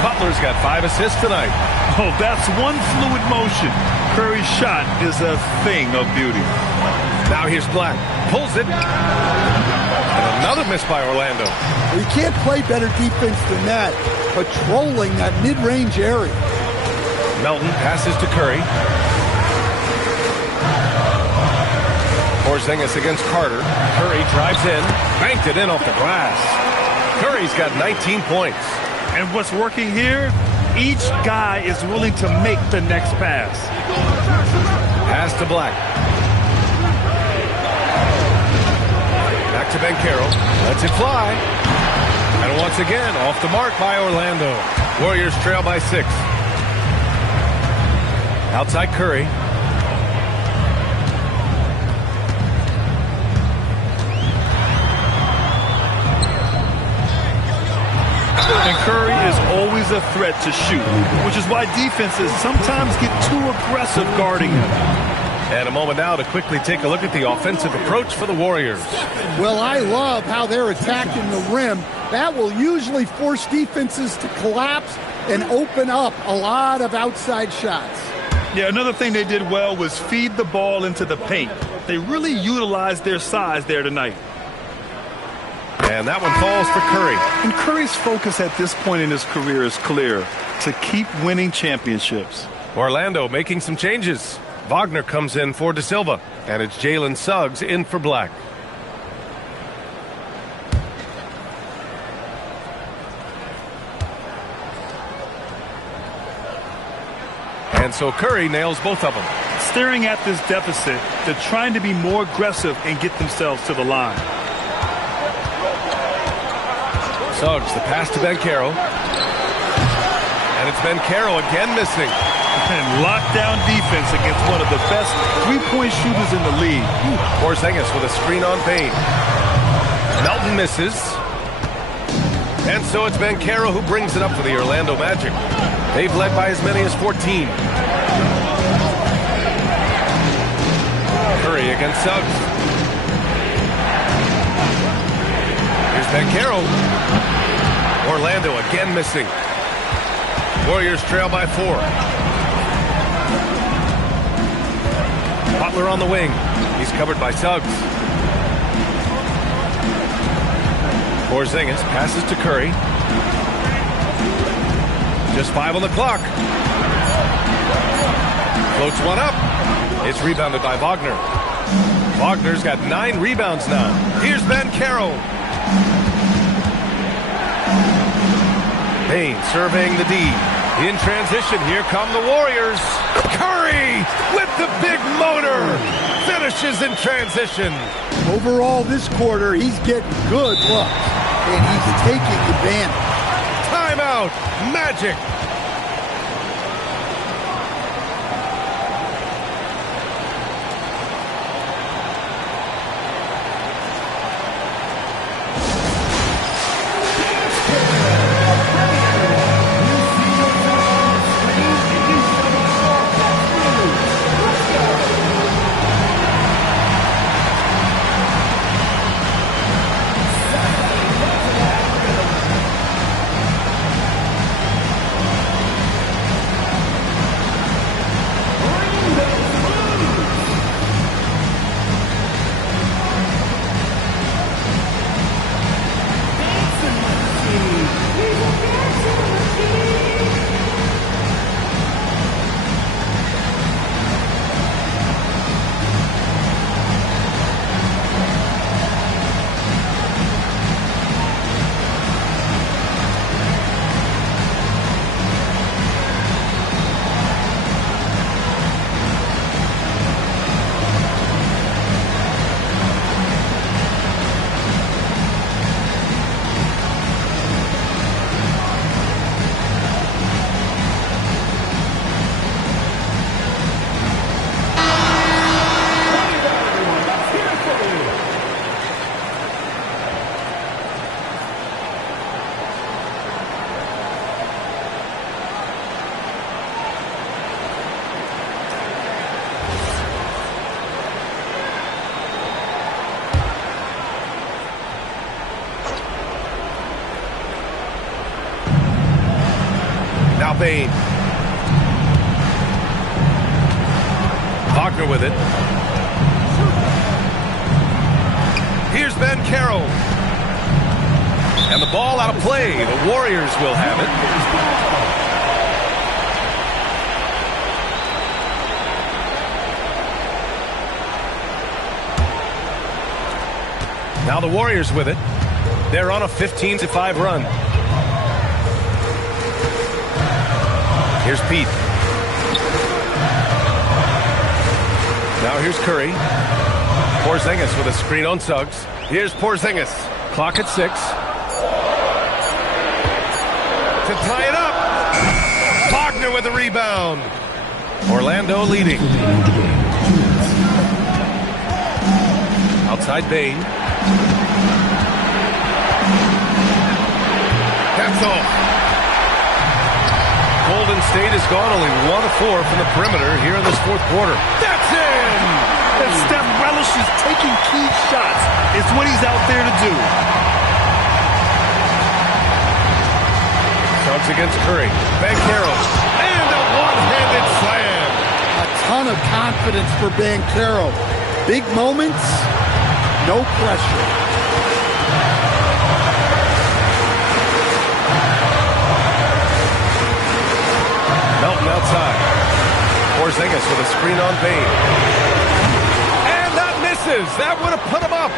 Butler's got 5 assists tonight. Oh, that's one fluid motion. Curry's shot is a thing of beauty. Now here's Black. Pulls it. And another miss by Orlando. Well, you can't play better defense than that, patrolling that mid-range area. Melton passes to Curry. Porzingis against Carter. Curry drives in. Banked it in off the glass. Curry's got 19 points. And what's working here, each guy is willing to make the next pass. Pass to Black. Back to Banchero. Lets it fly. And once again, off the mark by Orlando. Warriors trail by 6. Outside Curry. And Curry is always a threat to shoot, which is why defenses sometimes get too aggressive guarding him. And a moment now to quickly take a look at the offensive approach for the Warriors. Well, I love how they're attacking the rim. That will usually force defenses to collapse and open up a lot of outside shots. Yeah, another thing they did well was feed the ball into the paint. They really utilized their size there tonight. And that one falls for Curry. And Curry's focus at this point in his career is clear: to keep winning championships. Orlando making some changes. Wagner comes in for De Silva, and it's Jalen Suggs in for Black. And so Curry nails both of them. Staring at this deficit, they're trying to be more aggressive and get themselves to the line. Suggs, the pass to Banchero. And it's Banchero again missing. And lockdown defense against one of the best three-point shooters in the league. Porzingis with a screen on Payne. Melton misses. And so it's Banchero who brings it up for the Orlando Magic. They've led by as many as 14. Curry against Suggs. Here's Banchero. Orlando again missing. Warriors trail by 4. Butler on the wing. He's covered by Suggs. Porzingis passes to Curry. Just 5 on the clock. Floats one up. It's rebounded by Wagner. Wagner's got 9 rebounds now. Here's Banchero. Payne surveying the D. In transition, here come the Warriors. Curry with the big motor. Finishes in transition. Overall, this quarter, he's getting good looks, and he's taking advantage. Timeout, Magic. Bane. Wagner with it. Here's Banchero. And the ball out of play. The Warriors will have it. Now the Warriors with it. They're on a 15-5 run. Here's Pete. Now here's Curry. Porzingis with a screen on Suggs. Here's Porzingis. Clock at 6. To tie it up. Wagner with the rebound. Orlando leading. Outside Bane. That's off. Golden State has gone only 1 of 4 from the perimeter here in this fourth quarter. That's in! And Steph relishes taking key shots. It's what he's out there to do. Suggs against Curry. Banchero. And a one-handed slam. A ton of confidence for Banchero. Big moments, no pressure. Melton outside. Porzingis with a screen on Bane. And that misses. That would have put him up.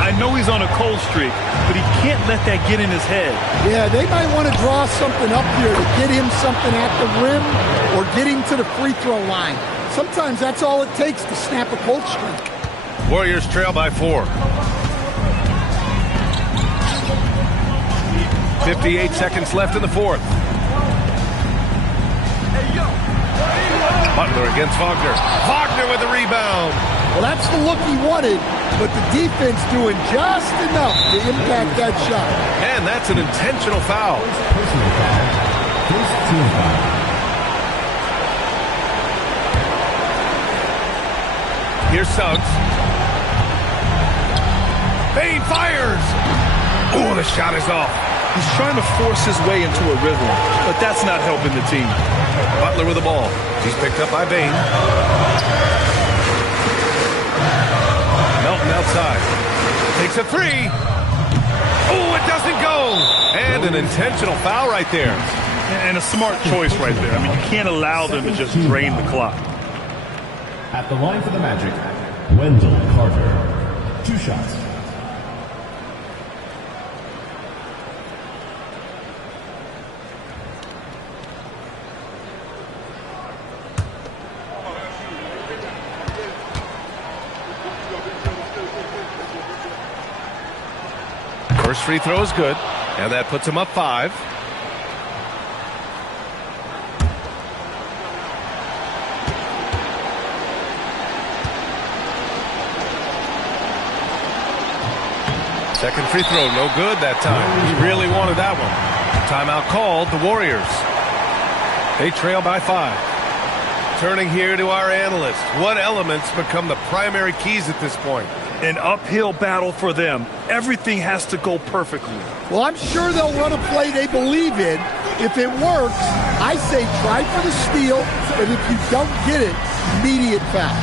I know he's on a cold streak, but he can't let that get in his head. Yeah, they might want to draw something up here to get him something at the rim or get him to the free throw line. Sometimes that's all it takes to snap a cold streak. Warriors trail by 4. 58 seconds left in the fourth. Butler against Wagner. Wagner with the rebound. Well, that's the look he wanted, but the defense doing just enough to impact that shot. And that's an intentional foul. Personal foul. First team foul. Here's Suggs. Bane fires. Oh, the shot is off. He's trying to force his way into a rhythm, but that's not helping the team. Butler with the ball. He's picked up by Bane. Melton outside. Takes a 3. Oh, it doesn't go. And an intentional foul right there. And a smart choice right there. I mean, you can't allow them to just drain the clock. At the line for the Magic, Wendell Carter. 2 shots. First free throw is good, and that puts him up 5. Second free throw, no good that time. He really wanted that one. Timeout called, the Warriors. They trail by 5. Turning here to our analyst. What elements become the primary keys at this point? An uphill battle for them. Everything has to go perfectly. Well, I'm sure they'll run a play they believe in. If it works, I say try for the steal, but if you don't get it, immediate foul.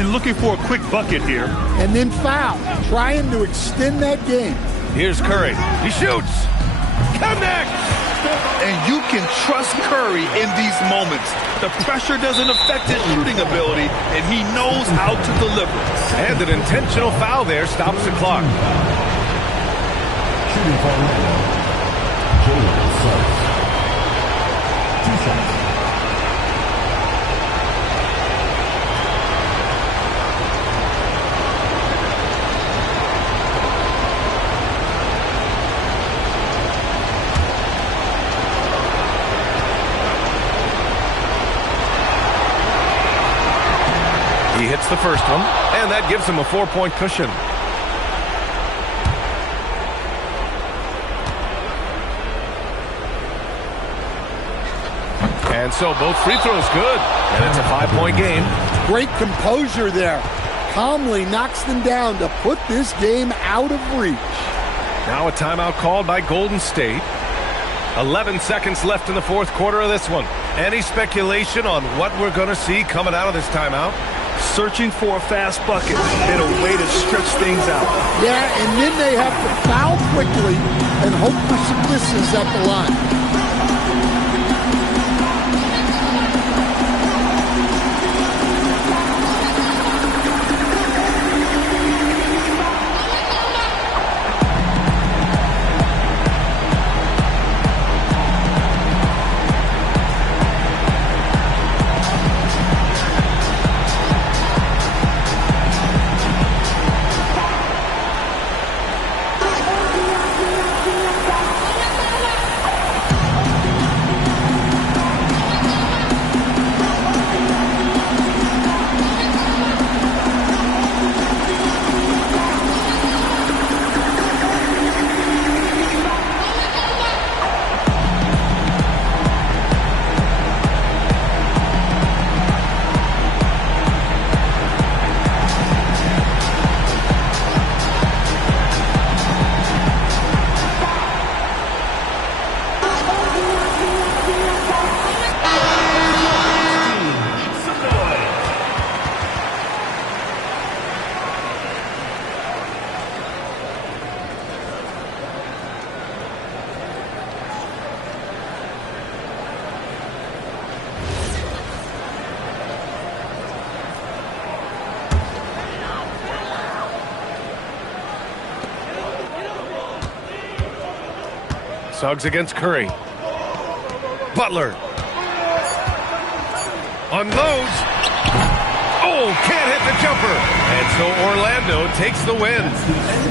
and looking for a quick bucket here. And then foul, trying to extend that game. Here's Curry. He shoots. Connects. And you can trust Curry in these moments. The pressure doesn't affect his shooting ability, and he knows how to deliver. And an intentional foul there stops the clock. Shooting for Orlando, Jalen Suggs. 2 shots. He hits the first one, and that gives him a 4-point cushion. And so both free throws good, and it's a 5-point game. Great composure there. Calmly knocks them down to put this game out of reach. Now a timeout called by Golden State. 11 seconds left in the fourth quarter of this one. Any speculation on what we're going to see coming out of this timeout? Searching for a fast bucket and a way to stretch things out. Yeah, and then they have to foul quickly and hope for some misses at the line. Suggs against Curry. Butler. Unloads. Oh, can't hit the jumper. And so Orlando takes the win.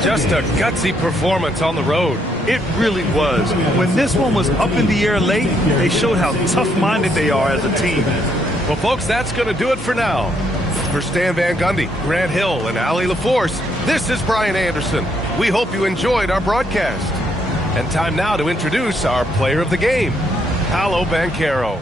Just a gutsy performance on the road. It really was. When this one was up in the air late, they showed how tough-minded they are as a team. Well, folks, that's going to do it for now. For Stan Van Gundy, Grant Hill, and Allie LaForce, this is Brian Anderson. We hope you enjoyed our broadcast. And time now to introduce our player of the game, Paolo Banchero.